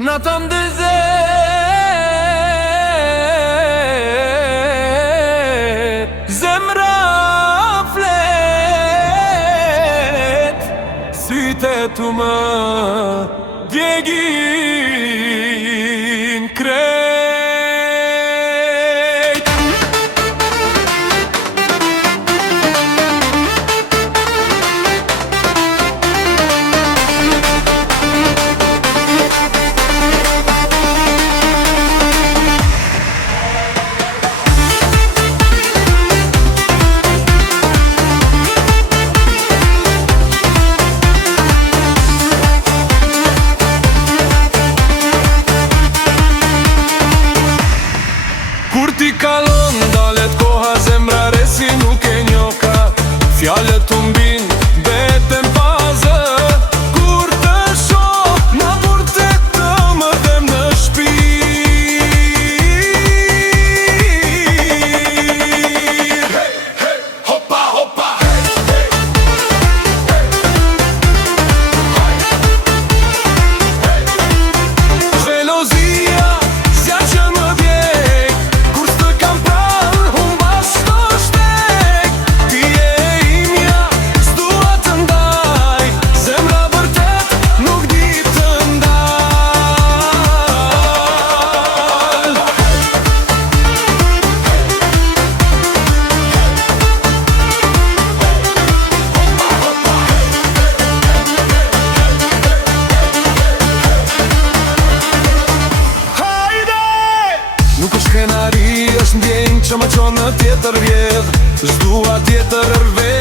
Në të mdëzet, zemra flet, syte të më djegin krejt. Kur ti kalon, dalet koha, zemra resi nuk e njoka. Fjallet të mbin, beten pazë. Kur të shoh, na vërtet të më dhem në shpirë. Hey, hey, hopa, hopa. Hey, hey, hey, hey, hey. Xhelozia, zja që më vjen, nuk është kenari, është ndjenjë që më qonë në tjetër vjedh. Zdua tjetër rve